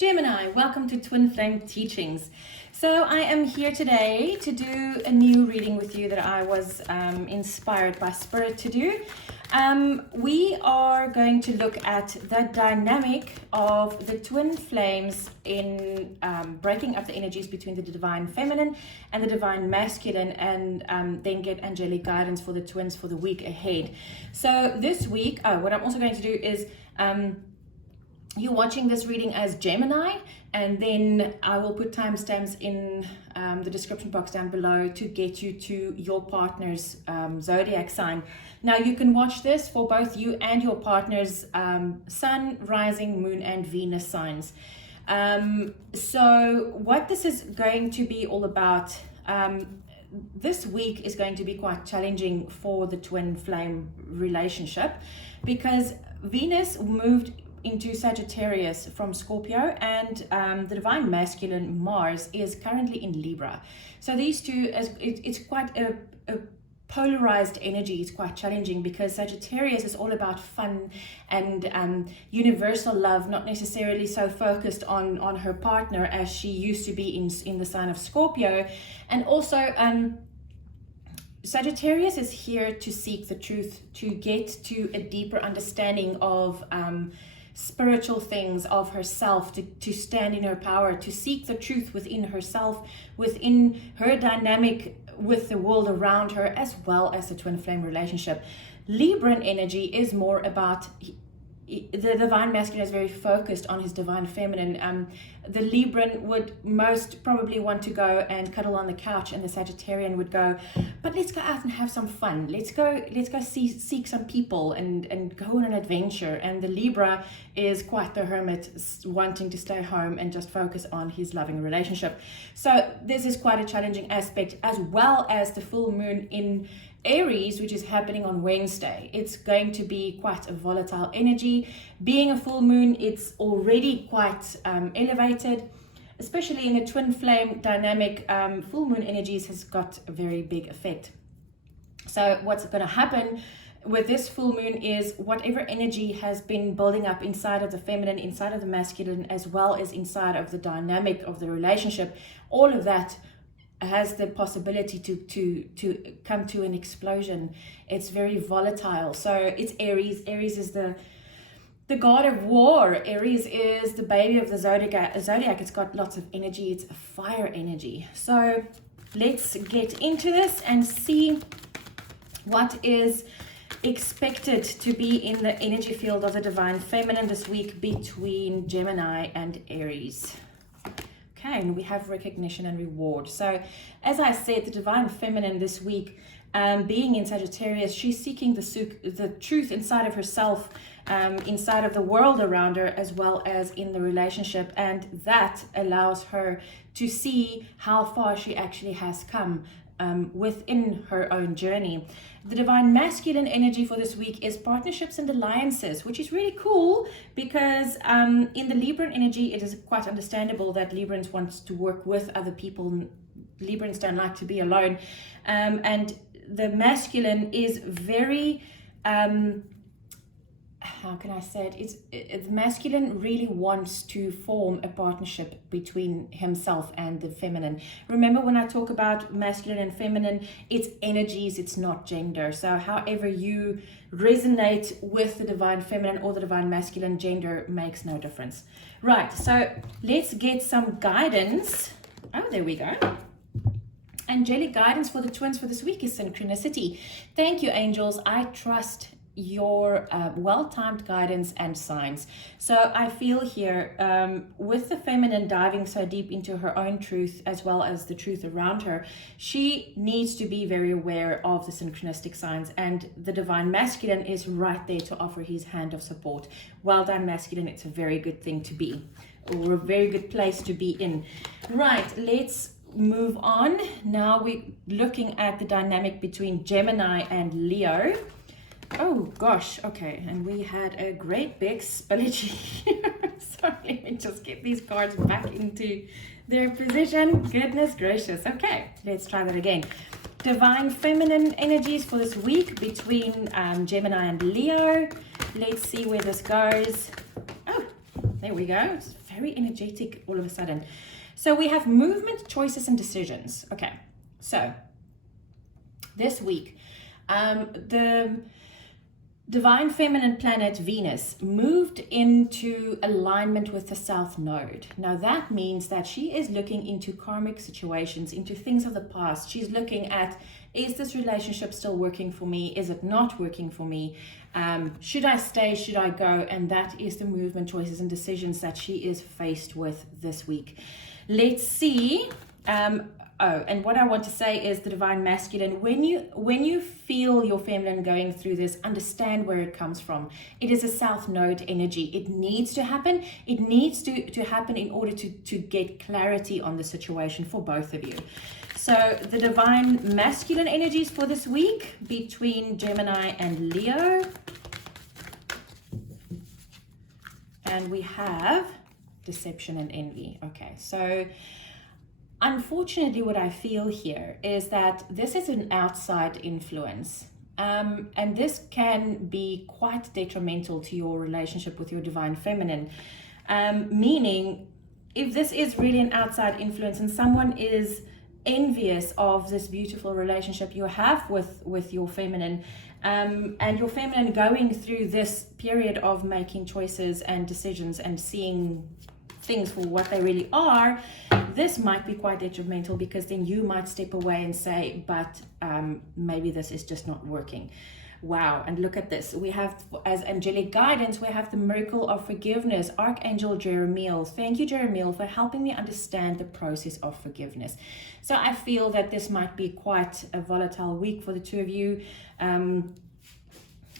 Gemini, welcome to Twin Flame Teachings. So I am here today to do a new reading with you that I was inspired by Spirit to do. We are going to look at the dynamic of the twin flames in breaking up the energies between the divine feminine and the divine masculine, and then get angelic guidance for the twins for the week ahead. So this week, what I'm also going to do is you're watching this reading as Gemini, and then I will put timestamps in the description box down below to get you to your partner's zodiac sign. Now you can watch this for both you and your partner's sun, rising, moon, and Venus signs. So what this is going to be all about, this week is going to be quite challenging for the twin flame relationship, because Venus moved into Sagittarius from Scorpio, and the divine masculine Mars is currently in Libra. So these two, it's quite a polarized energy. It's quite challenging because Sagittarius is all about fun and universal love, not necessarily so focused on her partner as she used to be in the sign of Scorpio. And also Sagittarius is here to seek the truth, to get to a deeper understanding of spiritual things, of herself, to stand in her power, to seek the truth within herself, within her dynamic with the world around her, as well as the twin flame relationship. Libran energy is more about the divine masculine is very focused on his divine feminine. The Libran would most probably want to go and cuddle on the couch, and the Sagittarian would go, but let's go out and have some fun. Let's go seek some people and go on an adventure. And the Libra is quite the hermit, wanting to stay home and just focus on his loving relationship. So this is quite a challenging aspect, as well as the full moon in Aries, which is happening on Wednesday. It's going to be quite a volatile energy. Being a full moon, it's already quite elevated, especially in the twin flame dynamic. Full moon energies has got a very big effect. So what's going to happen with this full moon is whatever energy has been building up inside of the feminine, inside of the masculine, as well as inside of the dynamic of the relationship, all of that has the possibility to come to an explosion. It's very volatile. So it's Aries. Aries is the god of war. Aries is the baby of the zodiac. It's got lots of energy. It's a fire energy. So let's get into this and see what is expected to be in the energy field of the divine feminine this week between Gemini and Aries. Okay, and we have recognition and reward. So as I said, the divine feminine this week, being in Sagittarius, she's seeking the truth inside of herself, inside of the world around her, as well as in the relationship. And that allows her to see how far she actually has come within her own journey. The divine masculine energy for this week is partnerships and alliances, which is really cool because in the Libran energy, it is quite understandable that Librans want to work with other people. Librans don't like to be alone. And the masculine is very how can I say it? The masculine really wants to form a partnership between himself and the feminine. Remember, when I talk about masculine and feminine, it's energies, it's not gender. So however you resonate with the divine feminine or the divine masculine, gender makes no difference. Right, so let's get some guidance. Oh, there we go. Angelic guidance for the twins for this week is synchronicity. Thank you, angels. I trust your well-timed guidance and signs. So I feel here with the feminine diving so deep into her own truth as well as the truth around her, she needs to be very aware of the synchronistic signs, and the divine masculine is right there to offer his hand of support. Well done, masculine. It's a very good thing to be, or a very good place to be in. Right, let's move on. Now we're looking at the dynamic between Gemini and Leo. Oh gosh, okay, and we had a great big spillage here. So let me just get these cards back into their position. Goodness gracious. Okay, let's try that again. Divine feminine energies for this week between Gemini and Leo. Let's see where this goes. Oh, there we go. very energetic all of a sudden. So we have movement, choices, and decisions. Okay, so this week, the divine feminine planet Venus moved into alignment with the South Node. Now that means that she is looking into karmic situations, into things of the past. She's looking at, is this relationship still working for me? Is it not working for me? Should I stay? Should I go? And that is the movement, choices, and decisions that she is faced with this week. Let's see. And what I want to say is the divine masculine, when you feel your feminine going through this, understand where it comes from. It is a South Node energy. It needs to happen. It needs to happen in order to get clarity on the situation for both of you. So the divine masculine energies for this week between Gemini and Leo. And we have deception and envy. Okay, so unfortunately, what I feel here is that this is an outside influence. And this can be quite detrimental to your relationship with your divine feminine. Meaning, if this is really an outside influence and someone is envious of this beautiful relationship you have with your feminine, and your feminine going through this period of making choices and decisions and seeing things for what they really are, this might be quite detrimental, because then you might step away and say, but maybe this is just not working. Wow. And look at this. We have, as angelic guidance, we have the miracle of forgiveness, Archangel Jeremiel. Thank you, Jeremiel, for helping me understand the process of forgiveness. So I feel that this might be quite a volatile week for the two of you.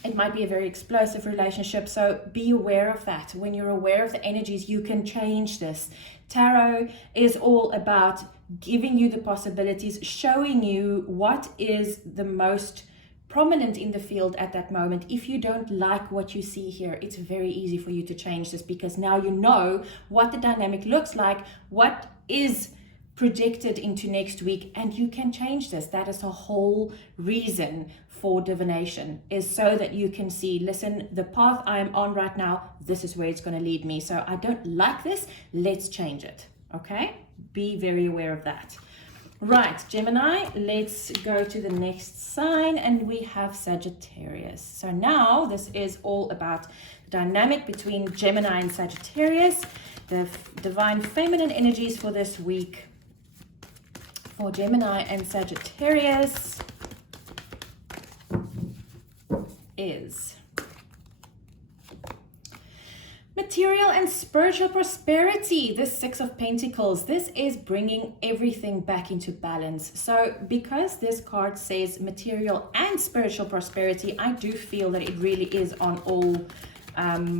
It might be a very explosive relationship, so be aware of that. When you're aware of the energies, you can change this. Tarot is all about giving you the possibilities, showing you what is the most prominent in the field at that moment. If you don't like what you see here, it's very easy for you to change this, because now you know what the dynamic looks like, what is projected into next week, and you can change this. That is the whole reason for divination, is so that you can see, listen, the path I'm on right now, this is where it's going to lead me. So I don't like this, let's change it. Okay, be very aware of that. Right, Gemini, let's go to the next sign, and we have Sagittarius. So now this is all about the dynamic between Gemini and Sagittarius, the divine feminine energies for this week for Gemini and Sagittarius is material and spiritual prosperity. The Six of Pentacles. This is bringing everything back into balance. So because this card says material and spiritual prosperity, I do feel that it really is on all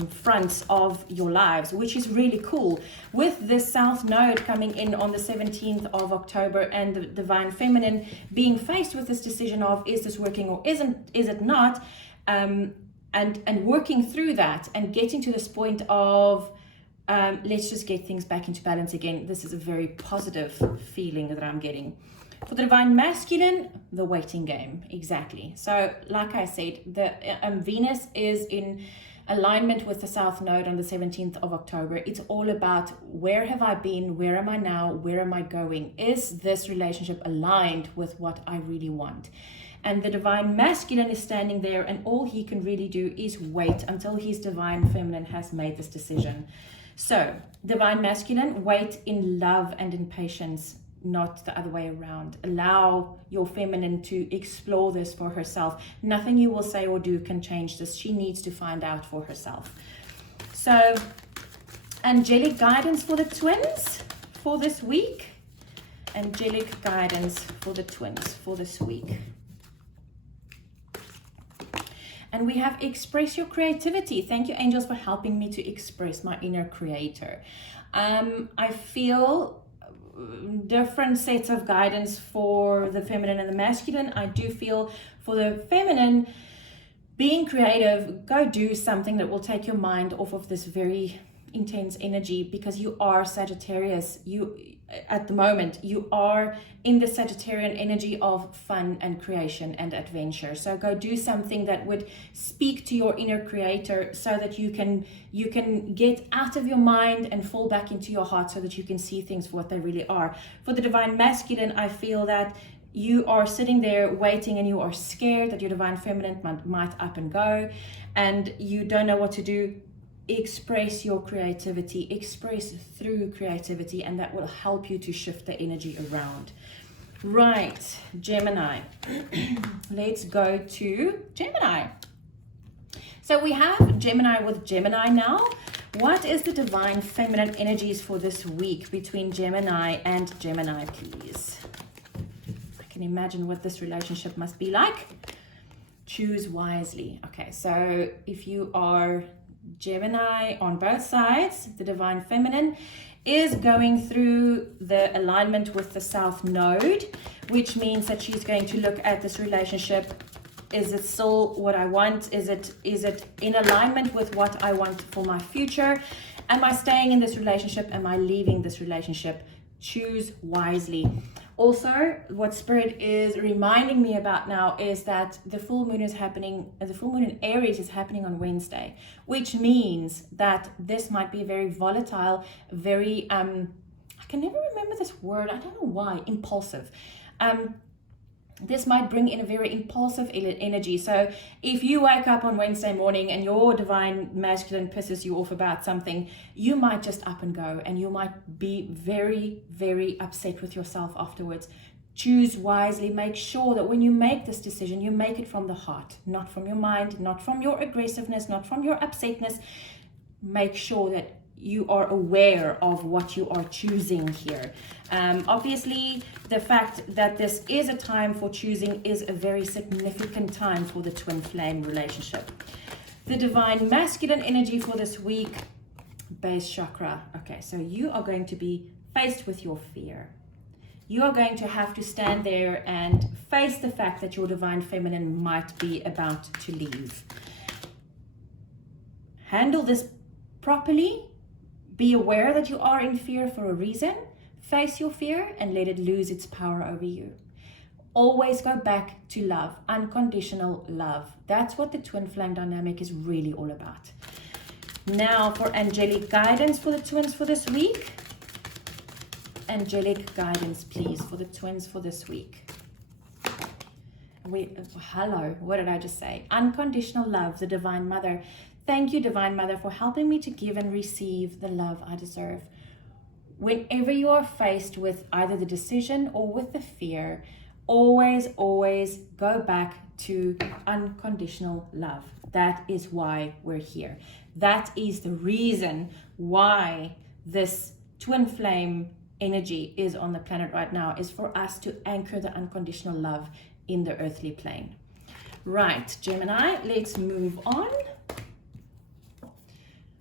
fronts of your lives, which is really cool. With the South Node coming in on the 17th of October and the divine feminine being faced with this decision of, is this working or is it not? And working through that and getting to this point of let's just get things back into balance again. This is a very positive feeling that I'm getting. For the divine masculine, the waiting game. Exactly. So like I said, the Venus is in alignment with the South Node on the 17th of October. It's all about, where have I been? Where am I now? Where am I going? Is this relationship aligned with what I really want? And the divine masculine is standing there, and all he can really do is wait until his divine feminine has made this decision. So divine masculine, wait in love and in patience, not the other way around. Allow your feminine to explore this for herself. Nothing you will say or do can change this. She needs to find out for herself. So angelic guidance for the twins for this week. Angelic guidance for the twins for this week. And we have express your creativity. Thank you, angels, for helping me to express my inner creator. I feel different sets of guidance for the feminine and the masculine. I do feel for the feminine, being creative, go do something that will take your mind off of this very intense energy, because you are Sagittarius. at the moment, you are in the Sagittarian energy of fun and creation and adventure. So go do something that would speak to your inner creator, so that you can get out of your mind and fall back into your heart, so that you can see things for what they really are. For the divine masculine, I feel that you are sitting there waiting, and you are scared that your divine feminine might up and go, and you don't know what to do. Express your creativity, express through creativity, and that will help you to shift the energy around. Right, Gemini. Let's go to Gemini. So we have Gemini with Gemini now. What is the divine feminine energies for this week between Gemini and Gemini, please? I can imagine what this relationship must be like. Choose wisely. Okay, so if you are Gemini on both sides, the divine feminine is going through the alignment with the South Node, which means that she's going to look at this relationship. Is it still what I want? Is it in alignment with what I want for my future? Am I staying in this relationship? Am I leaving this relationship? Choose wisely. Also, what Spirit is reminding me about now is that the full moon in Aries is happening on Wednesday, which means that this might be very volatile, very, I can never remember this word, I don't know why, impulsive. This might bring in a very impulsive energy. So if you wake up on Wednesday morning and your divine masculine pisses you off about something, you might just up and go, and you might be very, very upset with yourself afterwards. Choose wisely. Make sure that when you make this decision, you make it from the heart, not from your mind, not from your aggressiveness, not from your upsetness. Make sure that you are aware of what you are choosing here. Obviously, the fact that this is a time for choosing is a very significant time for the twin flame relationship. The divine masculine energy for this week, base chakra. Okay, so you are going to be faced with your fear. You are going to have to stand there and face the fact that your divine feminine might be about to leave. Handle this properly. Be aware that you are in fear for a reason. Face your fear and let it lose its power over you. Always go back to love, unconditional love. That's what the twin flame dynamic is really all about. Now for angelic guidance for the twins for this week. Angelic guidance, please, for the twins for this week. Hello, what did I just say? Unconditional love, the Divine Mother. Thank you, Divine Mother, for helping me to give and receive the love I deserve. Whenever you are faced with either the decision or with the fear, always go back to unconditional love. That is why we're here. That is the reason why this twin flame energy is on the planet right now, is for us to anchor the unconditional love in the earthly plane. Right, Gemini, let's move on.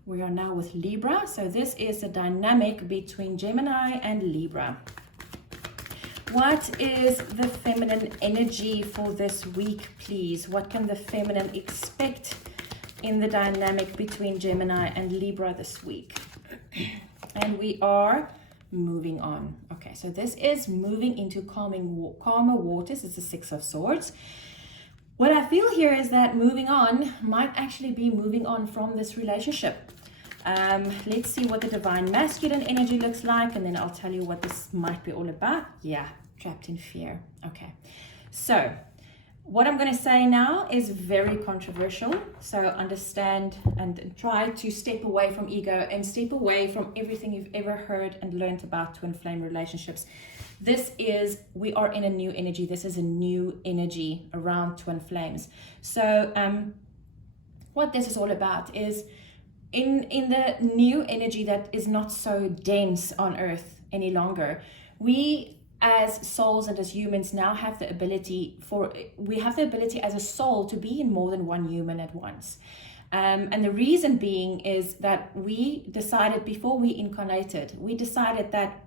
We are now with Libra. So this is the dynamic between Gemini and Libra. What is the feminine energy for this week, please? What can the feminine expect in the dynamic between Gemini and Libra this week? And we are moving on. Okay, so this is moving into calmer waters. It's the Six of Swords. What I feel here is that moving on might actually be moving on from this relationship. Let's see what the divine masculine energy looks like, and then I'll tell you what this might be all about. Yeah, trapped in fear. Okay, so what I'm going to say now is very controversial, so understand and try to step away from ego and step away from everything you've ever heard and learned about twin flame relationships. We are in a new energy. This is a new energy around twin flames. So what this is all about is in the new energy that is not so dense on earth any longer, we as souls and as humans now have the ability as a soul to be in more than one human at once. And the reason being is that we decided before we incarnated, that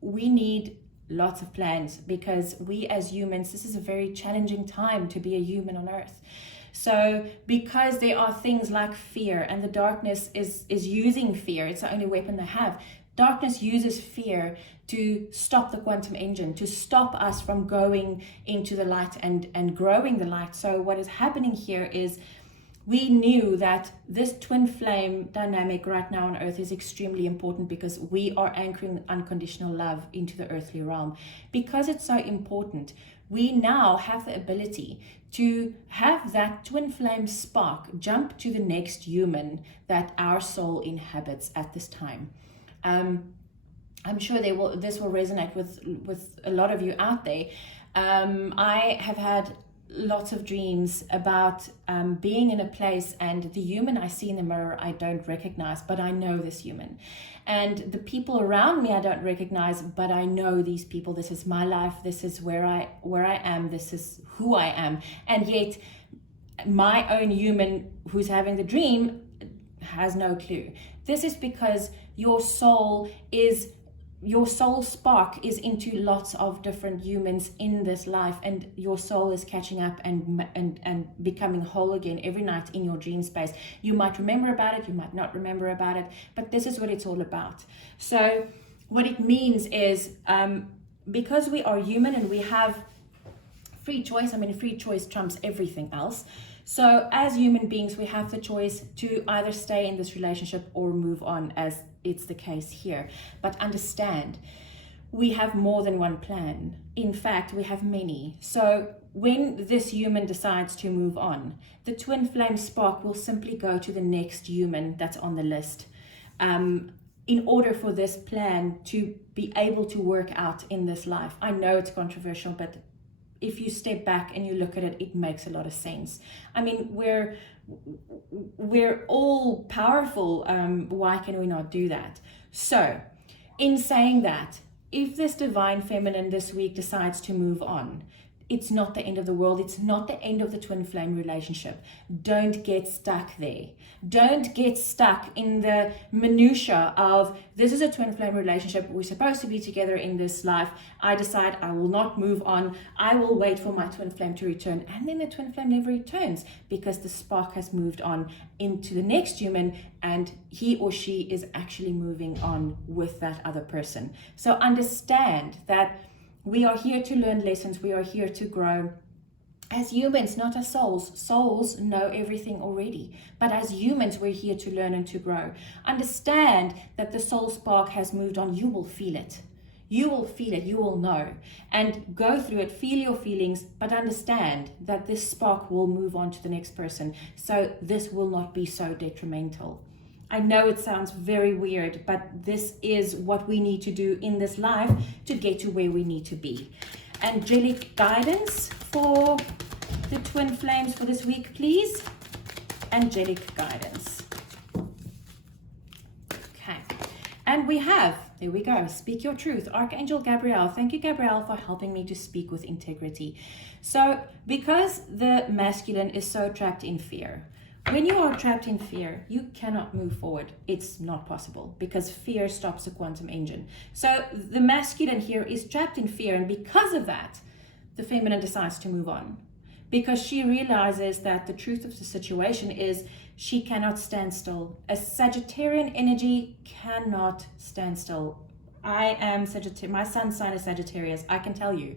we need lots of plans, because we as humans, this is a very challenging time to be a human on earth. So because there are things like fear, and the darkness is using fear, it's the only weapon they have. Darkness uses fear to stop the quantum engine, to stop us from going into the light and growing the light. So what is happening here is we knew that this twin flame dynamic right now on Earth is extremely important because we are anchoring unconditional love into the earthly realm. Because it's so important, we now have the ability to have that twin flame spark jump to the next human that our soul inhabits at this time. I'm sure this will resonate with a lot of you out there. I have had lots of dreams about being in a place, and the human I see in the mirror I don't recognize, but I know this human. And the people around me I don't recognize, but I know these people. This is my life. This is where I am. This is who I am. And yet my own human who's having the dream has no clue. This is because your soul spark is into lots of different humans in this life, and your soul is catching up and becoming whole again every night in your dream space. You might remember about it, you might not remember about it, but this is what it's all about. So what it means is because we are human and we have free choice, free choice trumps everything else. So as human beings, we have the choice to either stay in this relationship or move on, as it's the case here. But understand, we have more than one plan. In fact, we have many. So when this human decides to move on, the twin flame spark will simply go to the next human that's on the list. In order for this plan to be able to work out in this life. I know it's controversial, but if you step back and you look at it, it makes a lot of sense. We're all powerful. Why can we not do that? So in saying that, if this divine feminine this week decides to move on, it's not the end of the world. It's not the end of the twin flame relationship. Don't get stuck there. Don't get stuck in the minutia of, this is a twin flame relationship. We're supposed to be together in this life. I decide I will not move on. I will wait for my twin flame to return. And then the twin flame never returns because the spark has moved on into the next human, and he or she is actually moving on with that other person. So understand that we are here to learn lessons. We are here to grow as humans, not as souls. Souls know everything already. But as humans, we're here to learn and to grow. Understand that the soul spark has moved on. You will feel it. You will feel it. You will know. And go through it. Feel your feelings. But understand that this spark will move on to the next person. So this will not be so detrimental. I know it sounds very weird, but this is what we need to do in this life to get to where we need to be. Angelic guidance for the twin flames for this week, please. Angelic guidance. Okay. And we have, there we go, speak your truth. Archangel Gabriel. Thank you, Gabriel, for helping me to speak with integrity. So because the masculine is so trapped in fear, when you are trapped in fear, you cannot move forward. It's not possible because fear stops the quantum engine. So the masculine here is trapped in fear, and because of that, the feminine decides to move on because she realizes that the truth of the situation is she cannot stand still. A Sagittarian energy cannot stand still. I am Sagittarius. My sun's sign is Sagittarius. I can tell you,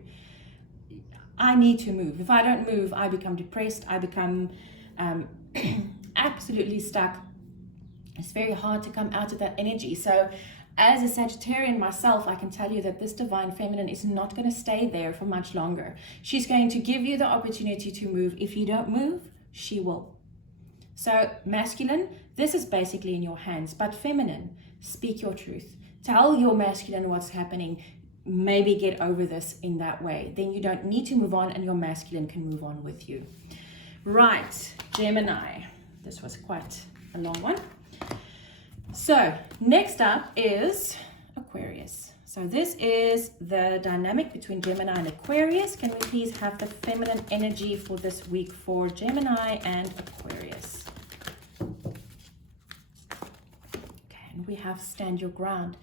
I need to move. If I don't move, I become depressed. I become absolutely stuck. It's very hard to come out of that energy. So as a Sagittarian myself, I can tell you that this divine feminine is not going to stay there for much longer. She's going to give you the opportunity to move. If you don't move, she will. So masculine, this is basically in your hands, but feminine, speak your truth. Tell your masculine what's happening. Maybe get over this in that way. Then you don't need to move on, and your masculine can move on with you. Right, Gemini. This was quite a long one. So next up is Aquarius. So this is the dynamic between Gemini and Aquarius. Can we please have the feminine energy for this week for Gemini and Aquarius? Okay, and we have stand your ground.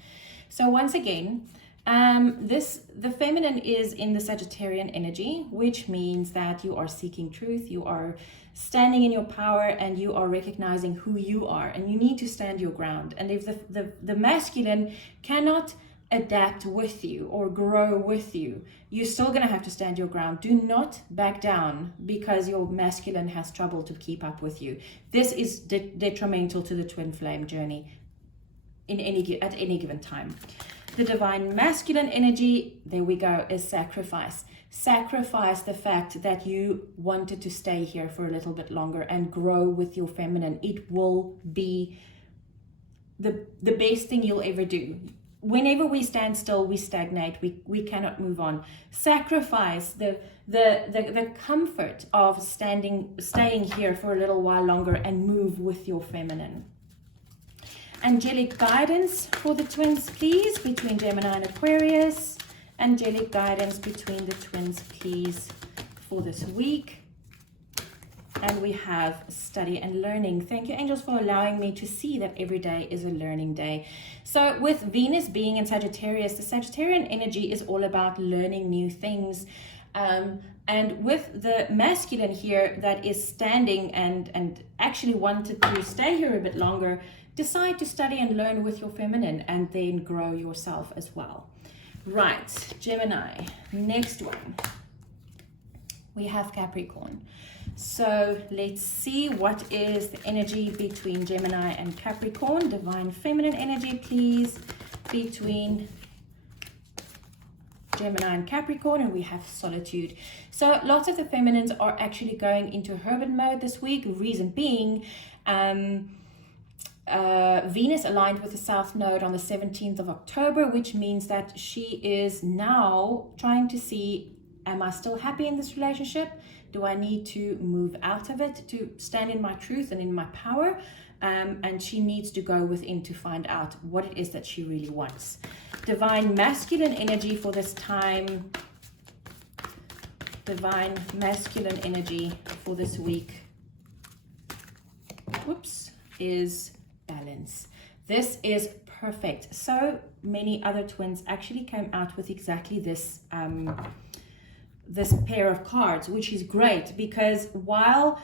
So once again, The feminine is in the Sagittarian energy, which means that you are seeking truth, you are standing in your power, and you are recognizing who you are, and you need to stand your ground. And if the masculine cannot adapt with you or grow with you, you're still going to have to stand your ground. Do not back down because your masculine has trouble to keep up with you. This is detrimental to the twin flame journey at any given time. The divine masculine energy, there we go, is sacrifice. Sacrifice the fact that you wanted to stay here for a little bit longer and grow with your feminine. It will be the best thing you'll ever do. Whenever we stand still, we stagnate. We cannot move on. Sacrifice the comfort of staying here for a little while longer and move with your feminine. Angelic guidance for the twins, please, between Gemini and Aquarius. Angelic guidance between the twins, please, for this week. And we have study and learning. Thank you, angels, for allowing me to see that every day is a learning day. So with Venus being in Sagittarius, the Sagittarian energy is all about learning new things. And with the masculine here that is standing and actually wanted to stay here a bit longer, decide to study and learn with your feminine and then grow yourself as well. Right, Gemini, next one. We have Capricorn. So let's see what is the energy between Gemini and Capricorn. Divine feminine energy, please, between Gemini and Capricorn. And we have solitude. So lots of the feminines are actually going into hermit mode this week. Reason being, Venus aligned with the South Node on the 17th of October, which means that she is now trying to see, am I still happy in this relationship? Do I need to move out of it to stand in my truth and in my power? And she needs to go within to find out what it is that she really wants. Divine masculine energy for this time. Divine masculine energy for this week. Whoops, is balance. This is perfect. So many other twins actually came out with exactly this this pair of cards, which is great, because while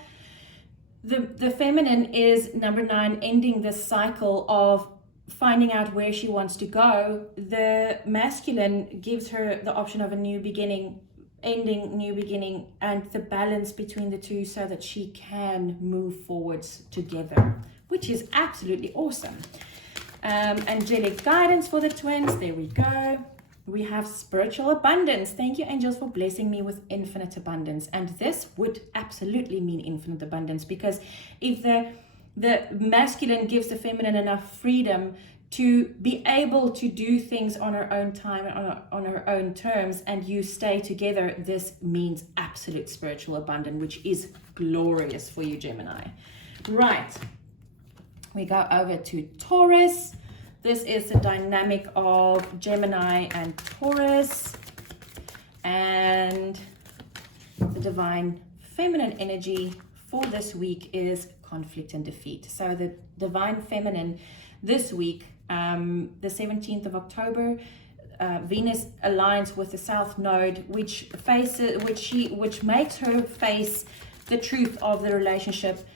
the feminine is number 9, ending this cycle of finding out where she wants to go, the masculine gives her the option of a new beginning, ending, new beginning, and the balance between the two so that she can move forwards together, which is absolutely awesome. Angelic guidance for the twins, there we go. We have spiritual abundance. Thank you, angels, for blessing me with infinite abundance. And this would absolutely mean infinite abundance, because if the masculine gives the feminine enough freedom to be able to do things on her own time and on her own terms, and you stay together, this means absolute spiritual abundance, which is glorious for you, Gemini. Right. We go over to Taurus. This is the dynamic of Gemini and Taurus. And the divine feminine energy for this week is conflict and defeat. So the divine feminine this week, the 17th of October, Venus aligns with the South Node, which makes her face the truth of the relationship.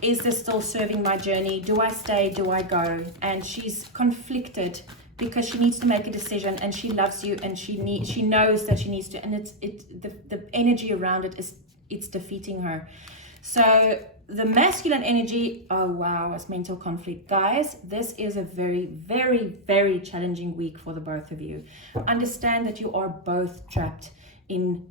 Is this still serving my journey? Do I stay? Do I go? And she's conflicted because she needs to make a decision, and she loves you, and she knows that she needs to, and the energy around it it's defeating her. So the masculine energy, oh wow, it's mental conflict. Guys, this is a very, very, very challenging week for the both of you. Understand that you are both trapped in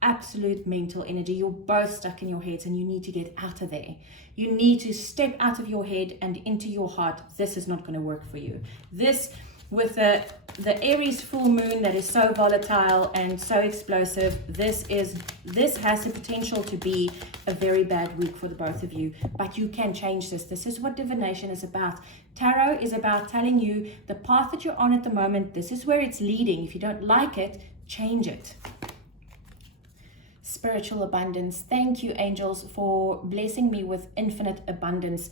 absolute mental energy. You're both stuck in your heads, and you need to get out of there. You need to step out of your head and into your heart. This is not going to work for you. This, with the Aries full moon that is so volatile and so explosive, this has the potential to be a very bad week for the both of you. But you can change this. This is what divination is about. Tarot is about telling you the path that you're on at the moment, this is where it's leading. If you don't like it, change it. Spiritual abundance. Thank you, angels, for blessing me with infinite abundance.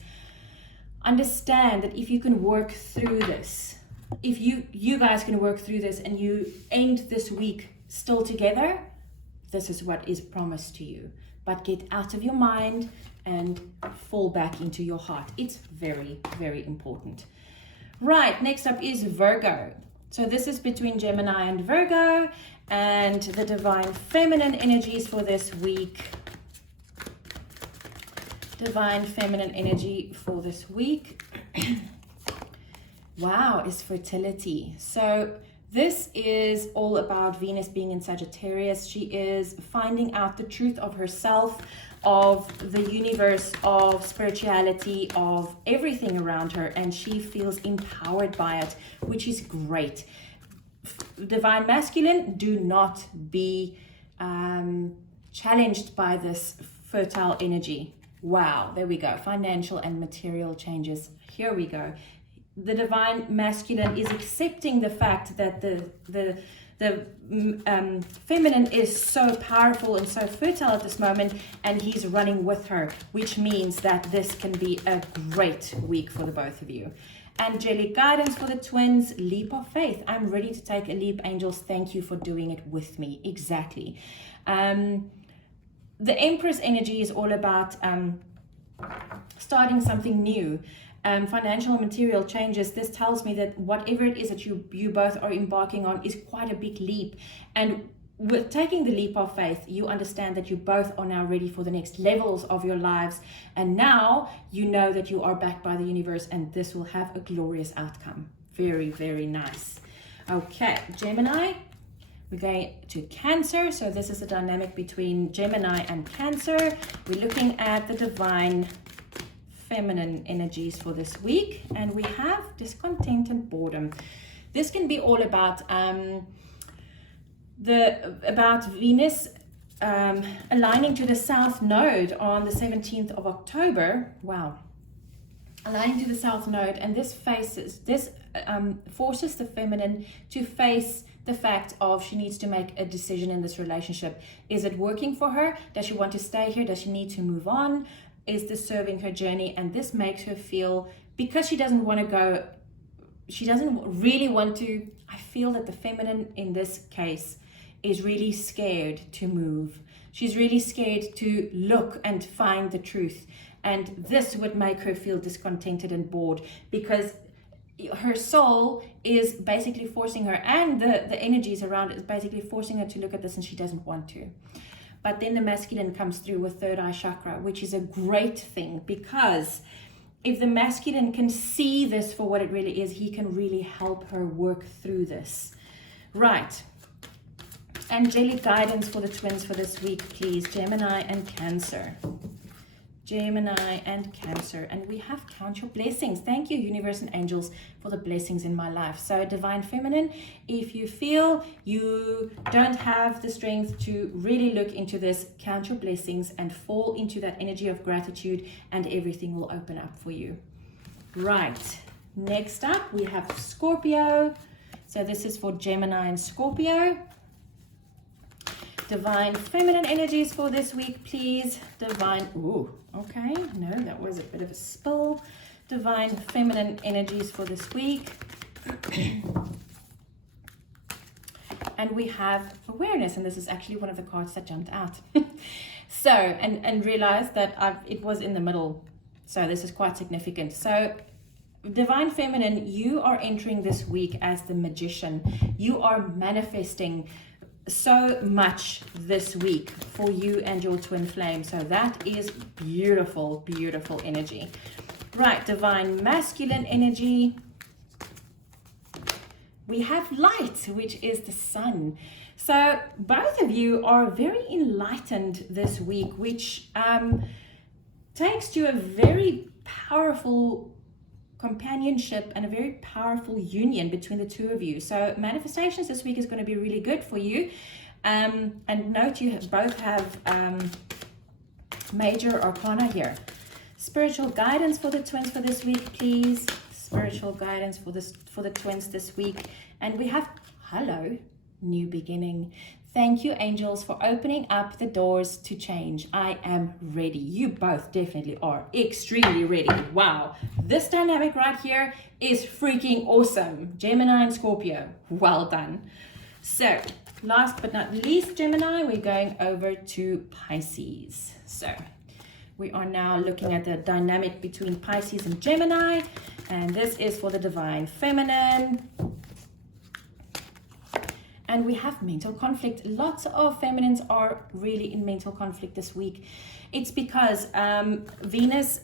Understand that if you can work through this, if you guys can work through this and you end this week still together, this is what is promised to you. But get out of your mind and fall back into your heart. It's very, very important. Right, next up is Virgo. So this is between Gemini and Virgo, and the divine feminine energies for this week. Divine feminine energy for this week. Wow, is fertility. So this is all about Venus being in Sagittarius. She is finding out the truth of herself, of the universe, of spirituality, of everything around her, and she feels empowered by it, which is great. Divine masculine, do not be challenged by this fertile energy. Wow, there we go. Financial and material changes. Here we go. The divine masculine is accepting the fact that the feminine is so powerful and so fertile at this moment, and he's running with her, which means that this can be a great week for the both of you. Angelic guidance for the twins, leap of faith. I'm ready to take a leap, angels. Thank you for doing it with me. Exactly. The Empress energy is all about starting something new. Financial and material changes. This tells me that whatever it is that you both are embarking on is quite a big leap, and with taking the leap of faith, you understand that you both are now ready for the next levels of your lives, and now you know that you are backed by the universe, and this will have a glorious outcome. Very, very nice. Okay, Gemini, we're going to Cancer. So this is a dynamic between Gemini and Cancer. We're looking at the divine feminine energies for this week, and we have discontent and boredom. This can be all about Venus aligning to the South Node on the 17th of October. Wow, aligning to the South Node, and this forces the feminine to face the fact of she needs to make a decision in this relationship. Is it working for her? Does she want to stay here? Does she need to move on? Is this serving her journey? And this makes her feel, because she doesn't want to go, she doesn't really want to, I feel that the feminine in this case is really scared to move. She's really scared to look and find the truth. And this would make her feel discontented and bored, because her soul is basically forcing her, and the energies around it is basically forcing her to look at this, and she doesn't want to. But then the masculine comes through with third eye chakra, which is a great thing, because if the masculine can see this for what it really is, he can really help her work through this. Right. Angelic guidance for the twins for this week, please. Gemini and Cancer. Gemini and Cancer. And we have count your blessings. Thank you, universe and angels, for the blessings in my life. So divine feminine, if you feel you don't have the strength to really look into this, count your blessings and fall into that energy of gratitude, and everything will open up for you. Right, next up we have Scorpio. So this is for Gemini and Scorpio. Divine feminine energies for this week, please. Divine, ooh, okay, no, that was a bit of a spill. Divine feminine energies for this week. And we have awareness, and this is actually one of the cards that jumped out. So, and realized that it was in the middle. So this is quite significant. So divine feminine, you are entering this week as the magician. You are manifesting so much this week for you and your twin flame. So that is beautiful, beautiful energy. Right, divine masculine energy. We have light, which is the sun. So both of you are very enlightened this week, which takes to a very powerful companionship and a very powerful union between the two of you. So manifestations this week is going to be really good for you. And note you both have major arcana here. Spiritual guidance for the twins for this week, please. Spiritual guidance for the twins this week. And we have, hello, new beginning. Thank you, angels, for opening up the doors to change. I am ready. You both definitely are extremely ready. Wow. This dynamic right here is freaking awesome. Gemini and Scorpio. Well done. So, last but not least, Gemini, we're going over to Pisces. So, we are now looking at the dynamic between Pisces and Gemini. And this is for the divine feminine. And we have mental conflict. Lots of feminines are really in mental conflict this week. It's because Venus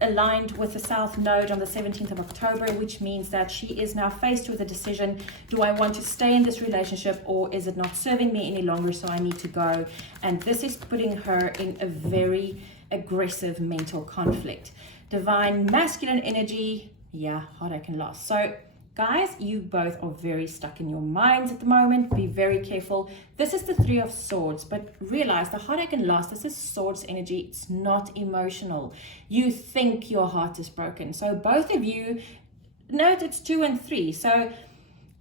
aligned with the South Node on the 17th of October, which means that she is now faced with a decision. Do I want to stay in this relationship, or is it not serving me any longer, so I need to go? And this is putting her in a very aggressive mental conflict. Divine masculine energy, yeah, heartache and loss. So guys, you both are very stuck in your minds at the moment. Be very careful. This is the Three of Swords, but realize the heartache and loss, this is swords energy. It's not emotional. You think your heart is broken. So both of you, note it's 2 and 3. So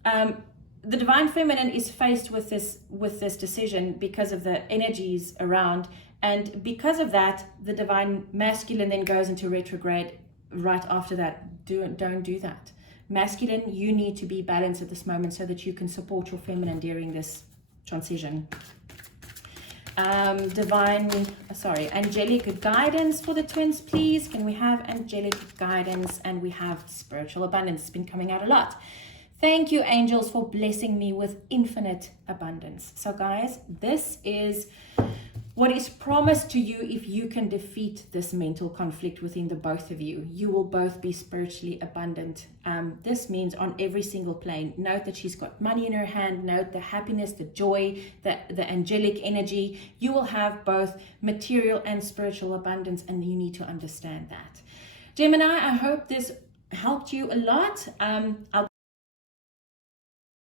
the divine feminine is faced with this decision because of the energies around. And because of that, the divine masculine then goes into retrograde right after that. Don't do that. Masculine, you need to be balanced at this moment so that you can support your feminine during this transition. Angelic guidance for the twins, please. Can we have angelic guidance? And we have spiritual abundance. It's been coming out a lot. Thank you, angels, for blessing me with infinite abundance. So guys, this is what is promised to you if you can defeat this mental conflict within the both of you. You will both be spiritually abundant. This means on every single plane. Note that she's got money in her hand. Note the happiness, the joy, the angelic energy. You will have both material and spiritual abundance, and you need to understand that. Gemini, I hope this helped you a lot. I'll